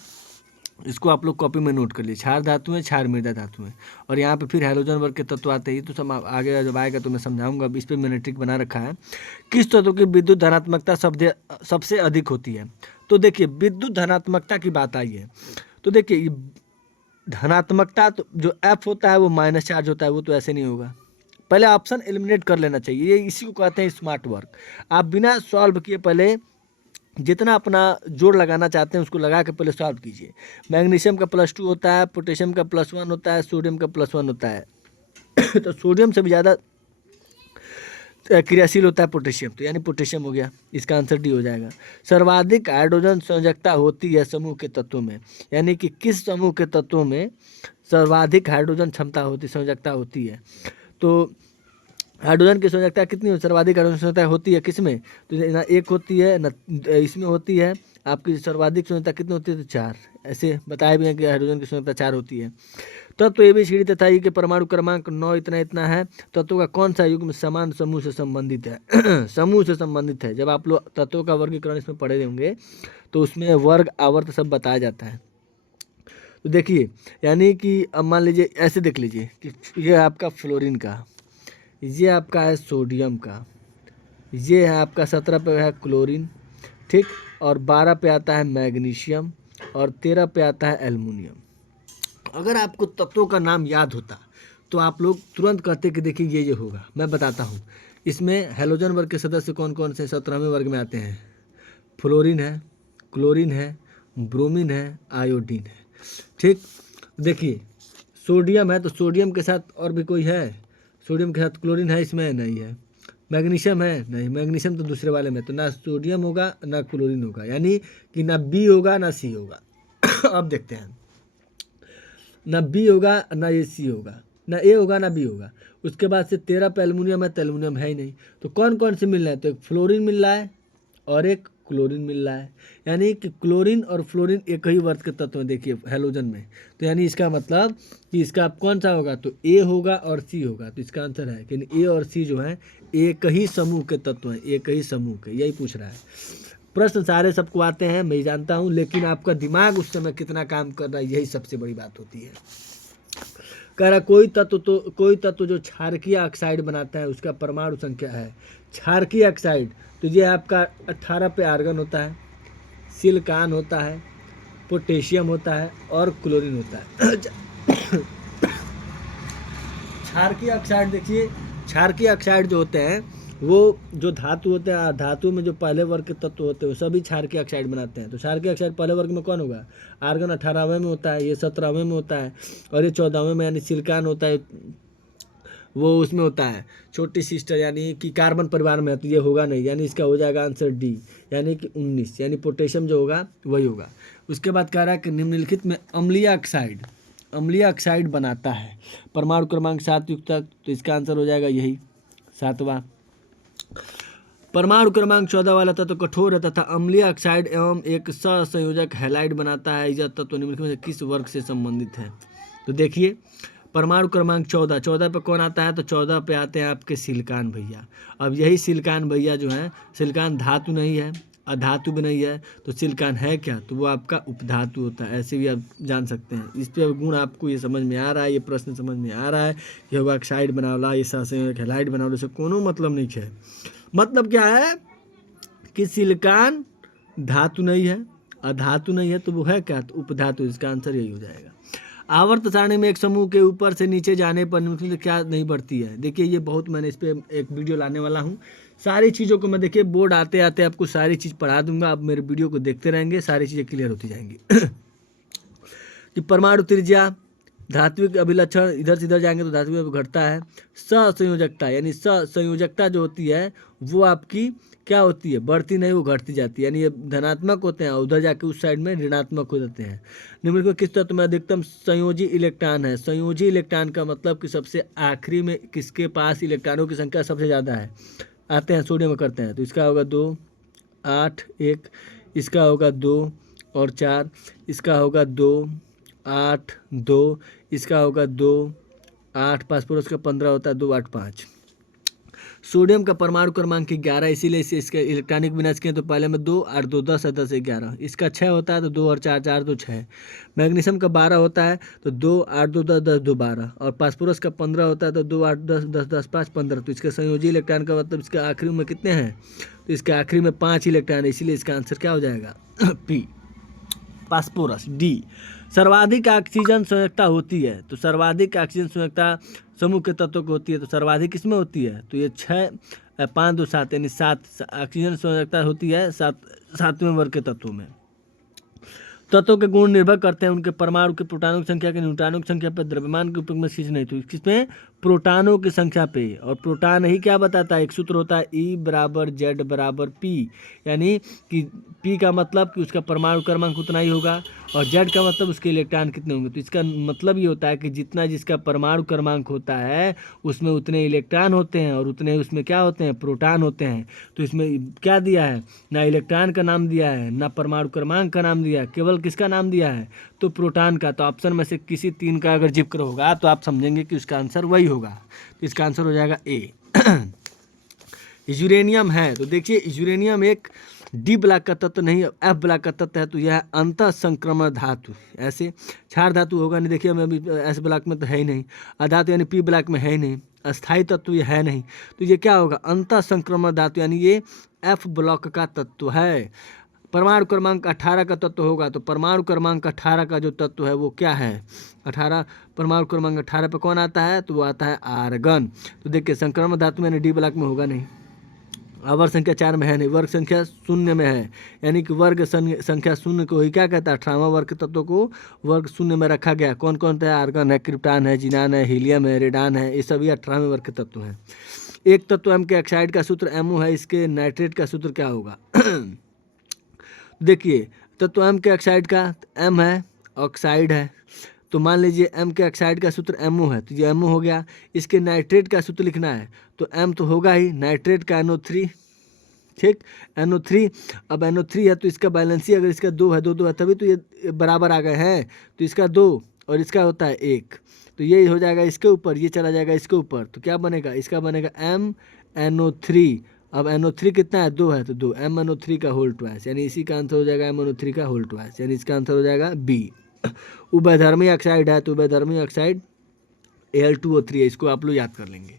इसको आप लोग कॉपी में नोट कर लिए, क्षार धातुएं, क्षार मृदा धातुएं। और यहाँ पे फिर हैलोजन वर्ग के तत्व आते हैं, तो सब आगे जब आएगा तो मैं समझाऊंगा। इस पर मैंने ट्रिक बना रखा है। किस तत्व की विद्युत धनात्मकता सबसे अधिक होती है। तो देखिए विद्युत धनात्मकता की बात आई है, तो देखिए धनात्मकता तो जो एफ होता है वो माइनस चार्ज होता है, वो तो ऐसे नहीं होगा। पहले ऑप्शन एलिमिनेट कर लेना चाहिए, ये इसी को कहते हैं स्मार्ट वर्क। आप बिना सॉल्व किए पहले जितना अपना जोड़ लगाना चाहते हैं उसको लगा के पहले सॉल्व कीजिए। मैग्नीशियम का +2 होता है, पोटेशियम का +1 होता है, सोडियम का +1 होता है। तो सोडियम से भी ज़्यादा क्रियाशील होता है पोटेशियम, तो यानी पोटेशियम हो गया, इसका आंसर डी हो जाएगा। सर्वाधिक हाइड्रोजन संयोजकता होती है समूह के तत्वों में, यानी कि किस समूह के तत्वों में सर्वाधिक हाइड्रोजन क्षमता होती संयोजकता होती है। तो हाइड्रोजन की संयोजकता कितनी सर्वाधिक हाइड्रोजन संयोजकता होती है किसमें, तो ना 1 होती है ना इसमें होती है। आपकी सर्वाधिक संयोजकता कितनी होती है, तो 4। ऐसे बताया भी है कि हाइड्रोजन की संयोजकता 4 होती है। तत्व ABCD तथा ई के परमाणु क्रमांक 9 इतना इतना है। तत्वों का कौन सा युग्म समान समूह से संबंधित है? समूह से संबंधित है। जब आप लोग तत्वों का वर्गीकरण इसमें पढ़े होंगे तो उसमें वर्ग आवर्त सब बताया जाता है। तो देखिए, यानी कि अब मान लीजिए ऐसे देख लीजिए कि ये आपका फ्लोरीन का, ये आपका है सोडियम का, ये है आपका 17 पे है क्लोरीन, ठीक, और 12 पे आता है मैग्नीशियम और 13 पे आता है एल्युमिनियम। अगर आपको तत्वों का नाम याद होता तो आप लोग तुरंत कहते कि देखिए ये होगा। मैं बताता हूँ, इसमें हैलोजन वर्ग के सदस्य कौन कौन से 17वें वर्ग में आते हैं? फ्लोरीन है, क्लोरीन है, ब्रोमीन है, आयोडीन है, ठीक। देखिए सोडियम है तो सोडियम के साथ और भी कोई है? सोडियम के साथ क्लोरीन है इसमें? नहीं है। मैग्नीशियम है? नहीं, मैग्नीशियम तो दूसरे वाले में, तो ना सोडियम होगा ना क्लोरीन होगा, यानी कि ना बी होगा ना सी होगा। अब देखते हैं, ना बी होगा ना ये सी होगा, ना ए होगा ना बी होगा। उसके बाद से 13 पे एल्युमिनियम है तो एल्युमिनियम है ही नहीं। तो कौन कौन से मिल रहे हैं? तो एक फ्लोरीन मिल रहा है और एक क्लोरीन मिल रहा है, यानी कि क्लोरीन और फ्लोरीन एक ही वर्ग के तत्व हैं। देखिए हैलोजन में, तो यानी इसका मतलब कि इसका कौन सा होगा? तो ए होगा और सी होगा। तो इसका आंसर है कि ए और सी जो है एक ही समूह के तत्व हैं, एक ही समूह के। यही पूछ रहा है। प्रश्न सारे सबको आते हैं, मैं जानता हूँ, लेकिन आपका दिमाग उस समय कितना काम कर रहा है यही सबसे बड़ी बात होती है। कह रहा कोई तत्व जो क्षारकीय ऑक्साइड बनाता है उसका परमाणु संख्या है। क्षारकीय ऑक्साइड, तो ये आपका 18 पे आर्गन होता है, सिलिकॉन होता है, पोटेशियम होता है और क्लोरीन होता है। क्षारकीय ऑक्साइड, देखिए क्षारकीय ऑक्साइड जो होते हैं वो जो धातु होते हैं, धातु में जो पहले वर्ग के तत्व होते हैं वो सभी क्षारकीय ऑक्साइड बनाते हैं। तो क्षारकीय ऑक्साइड पहले वर्ग में कौन होगा? आर्गन 18वें में होता है, ये 17वें में होता है और ये 14वें में, यानी सिलिकॉन होता है वो उसमें होता है छोटी सिस्टर, यानी कि कार्बन परिवार में है, तो ये होगा नहीं, यानी इसका हो जाएगा आंसर डी, यानी कि 19, यानी पोटेशियम जो होगा वही होगा। उसके बाद कह रहा है कि निम्नलिखित में अम्लीय ऑक्साइड बनाता है परमाणु क्रमांक 7 युक्त तक, तो इसका आंसर हो जाएगा यही 7वां। परमाणु क्रमांक 14 वाला तत्व कठोर है तथा अम्लीय ऑक्साइड एवं एक सहसंयोजक हैलाइड बनाता है। यह तत्व निम्नलिखित में से किस वर्ग से संबंधित है? तो देखिए परमाणु क्रमांक 14 पे कौन आता है? तो 14 पे आते हैं आपके सिलिकॉन भैया। अब यही सिलिकॉन भैया जो है, सिलिकॉन धातु नहीं है, अधातु भी नहीं है, तो सिलिकॉन है क्या? तो वो आपका उपधातु होता है। ऐसे भी आप जान सकते हैं। इस पे गुण आपको ये समझ में आ रहा है, ये प्रश्न समझ में आ रहा है कि ऑक्साइड बनावला, ये सहसंयोजक हैलाइड बनावला से कोनो मतलब नहीं है। मतलब क्या है कि सिलिकॉन धातु नहीं है, अधातु नहीं है, तो वो है क्या? तो उपधातु। इसका आंसर यही हो जाएगा। आवर्त सारणी में एक समूह के ऊपर से नीचे जाने पर निम्नलिखित में क्या नहीं बढ़ती है? देखिए ये बहुत, मैंने इस पर एक वीडियो लाने वाला हूँ। सारी चीज़ों को मैं, देखिए बोर्ड आते आते आपको सारी चीज़ पढ़ा दूंगा। आप मेरे वीडियो को देखते रहेंगे, सारी चीज़ें क्लियर होती जाएंगी। कि परमाणु त्रिज्या, धात्विक अभिलक्षण, इधर से इधर जाएंगे तो धात्विक घटता है। सहसंयोजकता, यानी सहसंयोजकता जो होती है वो आपकी क्या होती है? बढ़ती नहीं, वो घटती जाती है, यानी ये धनात्मक होते हैं और उधर जाके उस साइड में ऋणात्मक हो जाते हैं। निम्नलिखित में किस तत्व में अधिकतम संयोजी इलेक्ट्रॉन है? संयोजी इलेक्ट्रॉन का मतलब कि सबसे आखिरी में किसके पास इलेक्ट्रॉनों की संख्या सबसे ज़्यादा है? आते हैं सोडियम में करते हैं, तो इसका होगा 2, 8, 1, इसका होगा 2 और 4, इसका होगा 2, 8, 2, इसका होगा 2, 8, फास्फोरस का 15 होता है, 2, 8, 5। सोडियम का परमाणु क्रमांक 11, इसीलिए इसे इसके इलेक्ट्रॉनिक विन्यास किए तो पहले में 2, 8, 2, 10 है, 10, 11। इसका 6 होता है तो 2 और 4, 4, 2, 6। मैग्नीशियम का 12 होता है तो 2, 8, 2, 10, 10, 2, 12। और फास्फोरस का 15 होता है तो 2, 8, 10, 10, 10, 5, 15। तो इसके संयोजी इलेक्ट्रॉन का मतलब इसके आखिरी में कितने हैं? तो इसके आखिरी में 5 इलेक्ट्रॉन है, इसीलिए इसका आंसर क्या हो जाएगा? P, phosphorus, D. सर्वाधिक ऑक्सीजन संयोजकता होती है, तो सर्वाधिक ऑक्सीजन संयोजकता समूह के तत्वों को होती है, तो सर्वाधिक किसमें होती है? तो ये 6, 5, 2, 7, यानी 7 ऑक्सीजन संयोजकता होती है 7वें वर्ग के तत्वों में। तत्वों के गुण निर्भर करते हैं उनके परमाणु के प्रोटॉनों की संख्या के न्यूट्रॉनों की संख्या पर, द्रव्यमान के उपयोग में चीज नहीं। तो किसमें? प्रोटॉनों की संख्या पे। और प्रोटॉन ही क्या बताता है? एक सूत्र होता है E = Z = P, यानी कि P का मतलब कि उसका परमाणु क्रमांक उतना ही होगा और Z का मतलब उसके इलेक्ट्रॉन कितने होंगे। तो इसका मतलब ये होता है कि जितना जिसका परमाणु क्रमांक होता है उसमें उतने इलेक्ट्रॉन होते हैं और उतने उसमें क्या होते हैं? प्रोटॉन होते हैं। तो इसमें क्या दिया है? ना इलेक्ट्रॉन का नाम दिया है, ना परमाणु क्रमांक का नाम दिया है, केवल किसका नाम दिया है? तो प्रोटॉन का। तो ऑप्शन में से किसी 3 का अगर जिक्र होगा तो आप समझेंगे कि उसका आंसर वही होगा। तो इसका आंसर हो जाएगा ए। यूरेनियम है तो देखिए यूरेनियम एक डी ब्लॉक का तत्व नहीं, एफ ब्लॉक का तत्व है, तो यह अंतः संक्रमण धातु। ऐसे क्षार धातु होगा नहीं, देखिए हमें अभी एस ब्लॉक में तो है ही नहीं, अधातु यानी पी ब्लॉक में है ही नहीं, अस्थायी तत्व ये है नहीं, तो ये क्या होगा, अंतः संक्रमण धातु, यानी ये एफ ब्लॉक का तत्व है। परमाणु क्रमांक 18 का तत्व होगा, तो परमाणु क्रमांक 18 का जो तत्व है वो क्या है, 18, परमाणु क्रमांक 18 पे कौन आता है, तो वो आता है आर्गन। तो देखिए संक्रमण धातु यानी डी ब्लॉक में होगा नहीं, आवर्त संख्या 4 में है नहीं, वर्ग संख्या 0 में है, यानी कि वर्ग संख्या 0 को ही क्या कहता है, 18वां वर्ग तत्व को वर्ग 0 में रखा गया। कौन कौन है, आर्गन है, क्रिप्टॉन है, जिनान है, हीलियम है, रेडान है, ये सभी 18वें वर्ग के तत्व हैं। एक तत्व एम के ऑक्साइड का सूत्र एमओ है, इसके नाइट्रेट का सूत्र क्या होगा। देखिए तत्व एम के ऑक्साइड का एम है, ऑक्साइड है, तो मान लीजिए एम के ऑक्साइड का सूत्र एमओ है, तो ये एमओ हो गया। इसके नाइट्रेट का सूत्र लिखना है, तो एम तो होगा ही, नाइट्रेट का NO3, ठीक, NO3। अब NO3 है तो इसका बैलेंसी अगर इसका 2 है, 2 है, तभी तो ये बराबर आ गए हैं, तो इसका 2 और इसका होता है 1, तो ये हो जाएगा इसके ऊपर, ये चला जाएगा इसके ऊपर, तो क्या बनेगा, इसका बनेगा MnO3। अब NO3 कितना है, 2 है, तो 2 MnO3 का होल ट्वाइस, यानी इसी का आंसर हो जाएगा MnO3 का होल ट्वाइस, यानी इसका आंसर हो जाएगा बी। उभयधर्मी ऑक्साइड है, तो उभयधर्मी ऑक्साइड Al2O3 है, इसको आप लोग याद कर लेंगे।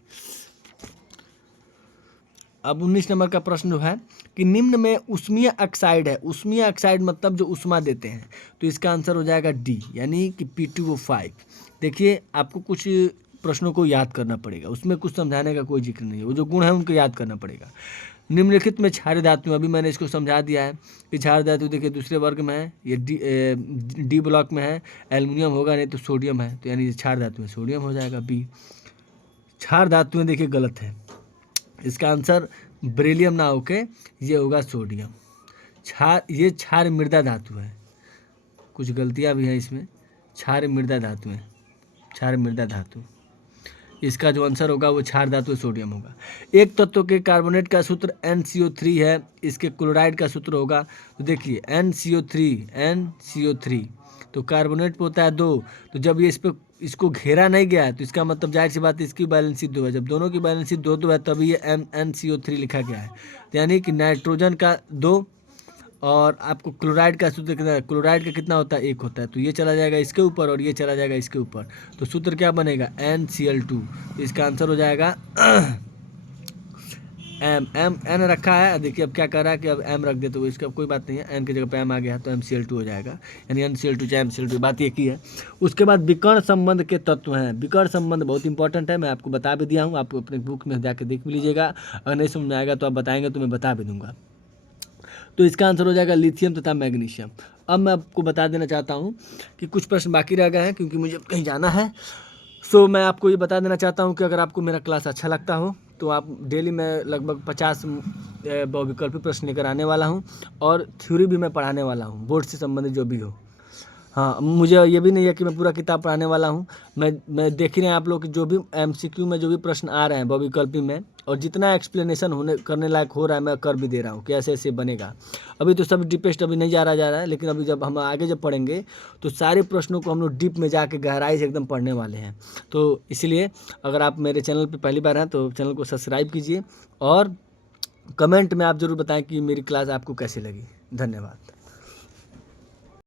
अब 19 नंबर का प्रश्न जो है कि निम्न में उष्मीय ऑक्साइड है, उष्मीय ऑक्साइड मतलब जो उष्मा देते हैं, तो इसका आंसर हो जाएगा डी, यानी कि P2O5। देखिए आपको कुछ प्रश्नों को याद करना पड़ेगा, उसमें कुछ समझाने का कोई जिक्र नहीं है, वो जो गुण है उनको याद करना पड़ेगा। निम्नलिखित में क्षारीय धातु, अभी मैंने इसको समझा दिया है कि क्षारीय धातु देखिए दूसरे वर्ग में है, ये डी ब्लॉक में है, एल्युमिनियम होगा नहीं तो सोडियम है, तो यानी क्षारीय धातु में सोडियम हो जाएगा बी। क्षार धातुएं देखिए गलत है, इसका आंसर बेरिलियम ना होके ये होगा सोडियम। ये क्षार मृदा धातु है, कुछ गलतियां भी हैं इसमें, क्षार मृदा धातु है, क्षार मृदा धातु, इसका जो आंसर होगा वो क्षार धातु सोडियम होगा। एक तत्व के कार्बोनेट का सूत्र NCO3 है, इसके क्लोराइड का सूत्र होगा, तो देखिए NCO3, तो कार्बोनेट पे होता है 2, तो जब ये इस पर इसको घेरा नहीं गया है तो इसका मतलब जाहिर सी बात है इसकी बैलेंसी 2 है, जब दोनों की बैलेंसी 2 है तभी ये NCO3 लिखा गया है, तो यानी कि नाइट्रोजन का 2 और आपको क्लोराइड का सूत्र कितना है, क्लोराइड का कितना होता है, 1 होता है, तो ये चला जाएगा इसके ऊपर और ये चला जाएगा इसके ऊपर, तो सूत्र क्या बनेगा NCl2, तो इसका आंसर हो जाएगा एन रखा है, देखिए अब क्या कर रहा है कि अब एम रख दे, तो इसका कोई बात नहीं है, एन की जगह पे एम आ गया है तो MCl2 हो जाएगा, यानी NCl2 चाहे MCl2, बात एक ही है। उसके बाद विकर्ण संबंध के तत्व हैं, विकर्ण संबंध बहुत इंपॉर्टेंट है, मैं आपको बता भी दिया हूँ, आप अपने बुक में जाकर देख भी लीजिएगा, अगर नहीं समझ में आएगा तो आप बताएंगे तो मैं बता भी दूंगा। तो इसका आंसर हो जाएगा लिथियम तथा मैग्नीशियम। अब मैं आपको बता देना चाहता हूँ कि कुछ प्रश्न बाकी रह गए हैं क्योंकि मुझे कहीं जाना है, सो मैं आपको ये बता देना चाहता हूँ कि अगर आपको मेरा क्लास अच्छा लगता हो तो आप डेली मैं लगभग 50 बहुविकल्पी प्रश्न लेकर आने वाला हूँ और थ्योरी भी मैं पढ़ाने वाला हूँ, बोर्ड से संबंधित जो भी हो। हाँ, मुझे ये भी नहीं है कि मैं पूरा किताब पढ़ाने वाला हूँ, मैं देख ही रहे हैं आप लोग कि जो भी MCQ में जो भी प्रश्न आ रहे हैं बहुविकल्पी में, और जितना एक्सप्लेनेशन करने लायक हो रहा है मैं कर भी दे रहा हूँ कि ऐसे ऐसे बनेगा। अभी तो सब डीपेस्ट अभी नहीं जा रहा है, लेकिन अभी जब हम आगे जब पढ़ेंगे तो सारे प्रश्नों को हम लोग डीप में जाके गहराई से एकदम पढ़ने वाले हैं। तो इसलिए अगर आप मेरे चैनल पर पहली बार हैं तो चैनल को सब्सक्राइब कीजिए और कमेंट में आप ज़रूर बताएं कि मेरी क्लास आपको कैसी लगी। धन्यवाद।